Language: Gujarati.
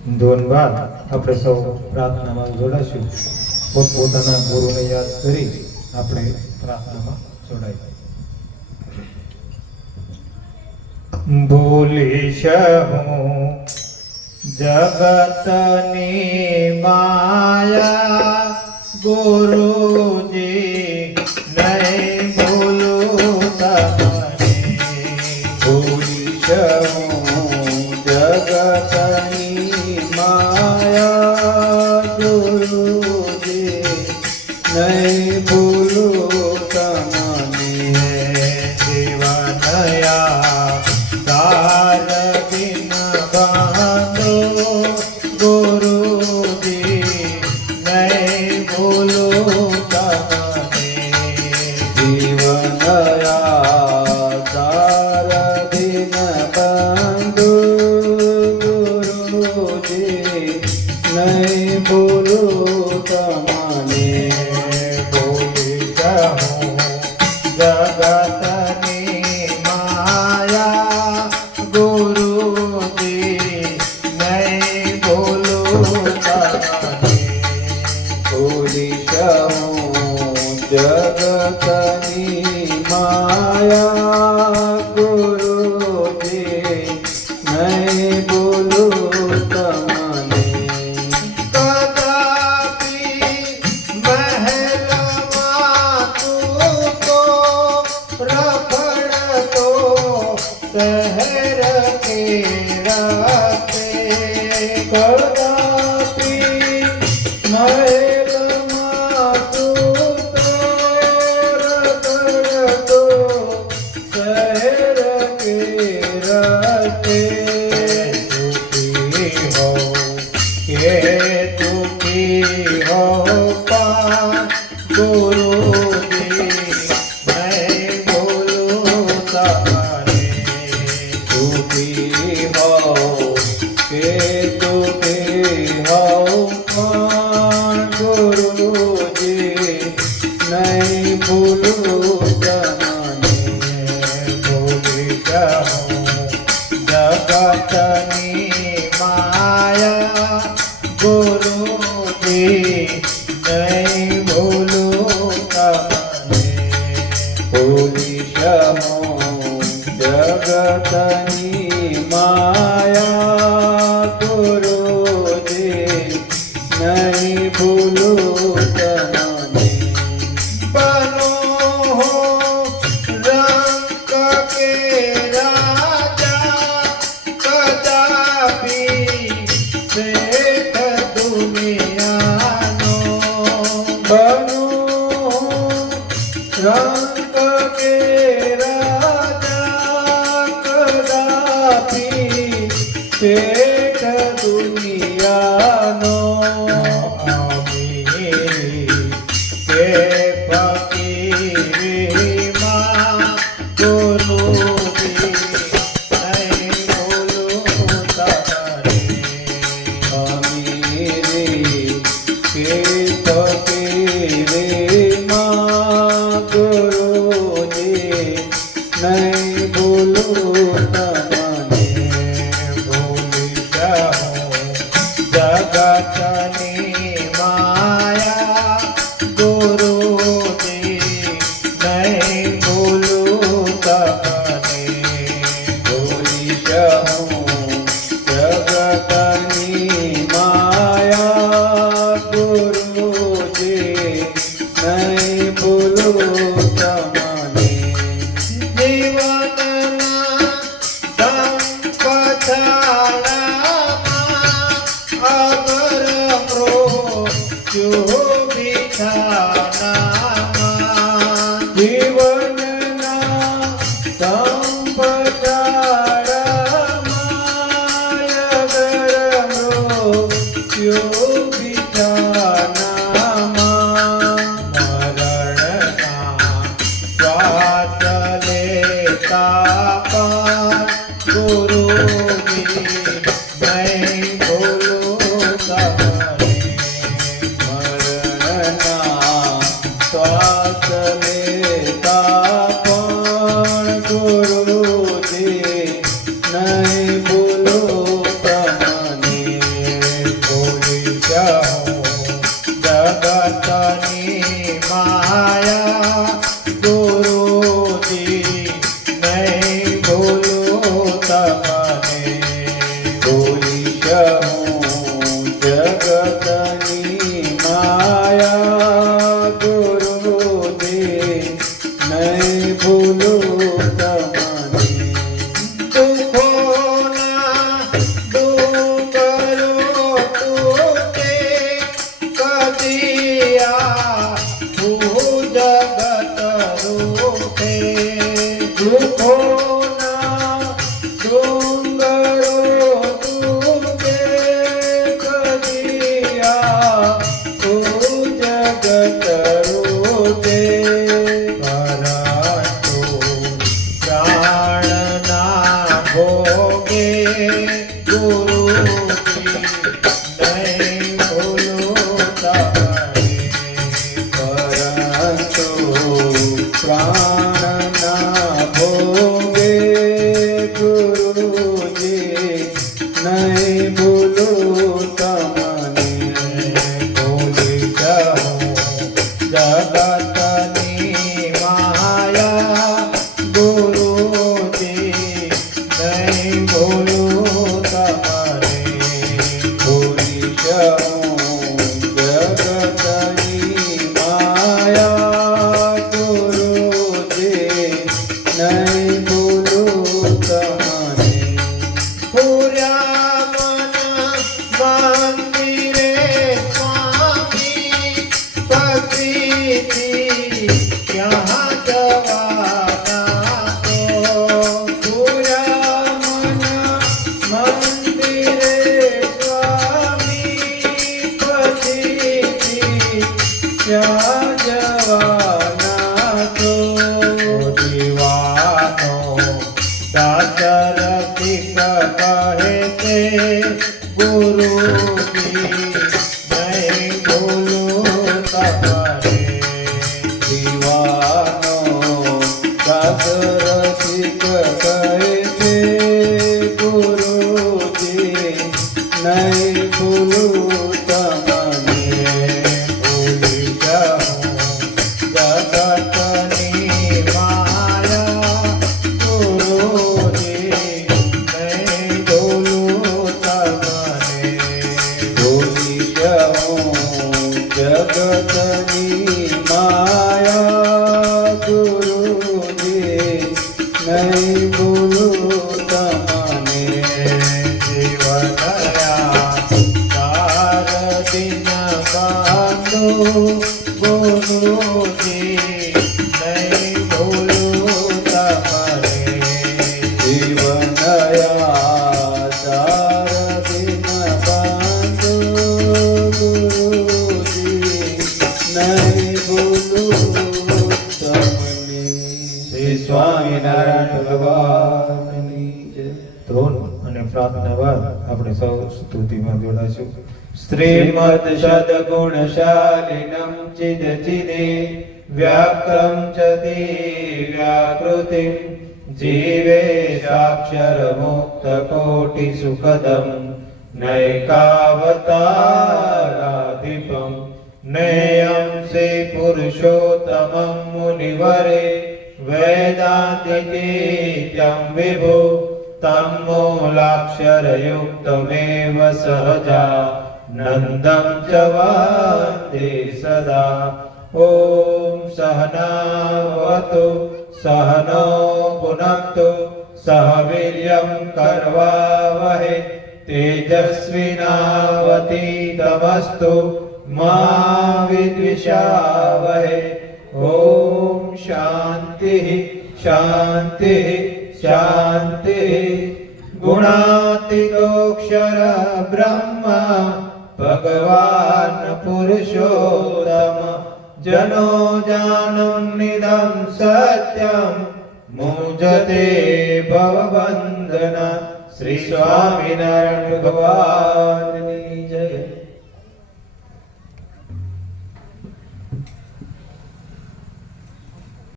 ધોન બાદ આપણે સૌ પ્રાર્થનામાં જોડાશું. પોતપોતાના ગુરુને યાદ કરી આપણે પ્રાર્થનામાં જોડાઈએ. બોલીશ હું જગતની માયા ગુરુજી નહીં ભૂલું તમને. બોલીશ હું જગતની માયા ગુરુજી નહીં ભૂલું તમને. જીવનયા તાર બિન બાંધો ગુરુજી નહીં ભૂલું તમને. જીવનયા તાર દિન બંધુ ગુરુજી નહીં ભૂલું તમને. બોલીશ હું જગતની માયા ગુરુજી નહીં ભૂલું તમને. બોલીશ હું જગતની માયા ગુરુજી નહીં ભૂલું તમને. કદાપી મહેલમાં તું તો રખડતો શહેર કે રસ્તે. કદાપી મહેલમાં તું તો રખડતો શહેર કે રસ્તે. દુખી હો કે દુખી હો પણ ગુરુજી નહીં ભૂલું તમને. દુઃખી હોવ કે દુઃખી હોવ પણ ગુરુજી નહીં ભૂલું તમને. બોલીશ હું જગતની માયા ગુરુજી નહીં ભૂલું તમને. બોલીશ હું જગતની માયા ગુરુજી નહીં ભૂલું તમને. બનો હો રંગ કે રાજા કદાપી શેઠ દુનિયાનો. બનો રંગ કે રાજા કદાપી શેઠ દુનિયાનો. અમીરી કે ફકીરીમાં ગુરુજી નહીં ભૂલું તમને. અમીરી કે ફકીરીમાં ગુરુજી નહીં ભૂલું તમને. બોલીશ હું જગતની માયા ગુરુજી નહીં ભૂલું તમને. બોલીશ હું જગતની માયા ગુરુજી નહીં ભૂલું તમને. જીવનના ધમ પછાડામાં અગર મૃત્યુ બિછાનામાં. જીવનના સંપદાળમાં અગર મૃત્યુ બિછાનામાં. મરણના શ્વાસ લેતા પણ ગુરુજી નહીં ભૂલું તમને. મરણના શ્વાસ લેતા પણ ગુરુજી નહીં ભૂલું તમને. ગુરુજી નહીં ભૂલું તમારે પરંતુ પ્રાણના ભોગે ગુરુજી નહીં ભૂલું તમને ભૂલી જાઉં જગતની માયા ગુરુજી નહીં ભૂલું તમારે ભૂલી જાઉં જગતની માયા ગુરુજી નહીં ભૂલું તમારે પૂર્યા મંદિરે સ્વામી પતિથી ક્યાં જવાના તો પૂર્યા મંદિરે સ્વામી પતિથી ક્યાં જવાના તો જીવાનો દાચર શીખ કહે તે ગુરુજી નહીં ભૂલું તમારે જીવાનો દાચર શીખ કહે તે ગુરુજી નહીં ભૂલું તમને ભૂલી જાઉં જગતની માયા ગુરુજી નહીં ભૂલું તમને ભૂલી જાઉં જગતની માયા ગુરુજી નહીં ભૂલું તમને જીવનયા ચાર દિન બાંધો ગુરુજી નહીં ભૂલું તમારે જીવનયા ચાર દિન બાંધો ગુરુજી નહીં ભૂલું તમને શ્રી સ્વામિનારાયણ ભગવાનની જય. ધ્રોન અને પ્રાર્થના બાદ આપણે સૌ સ્તુતિમાં જોડાશું. શ્રીમદ સદગુણશાલિનમ ચિદ ચિદે વ્યાક્રમ ચ દિવ્યાકૃતિમ જીવે સાક્ષર મુક્ત કોટિ સુખદમ નૈકાવતારાધિપમ નેયમ શ્રી પુરુષોત્તમં મુનિવરે વેદાંતિકેત્યં વિભુ તન્મૂલાક્ષરયુક્તમેવ સહજા નંદં ચ વંદે સદા. ઓમ સહનાવતુ સહનો ભુનક્તુ સહ વીર્યં કર્વાવહે તેજસ્વિનાવતીતમસ્તુ મા વિદ્વિષાવહે. ઓમ શાંતિ શાંતિ શાંતિ. ગુણાતીતોક્ષર બ્રહ્મ ભગવાન પુરુષોત્તમ જનો જાનં નિદં સત્યમ મુજતે ભવબંધન. શ્રી સ્વામિનારાયણ ભગવાનની જય.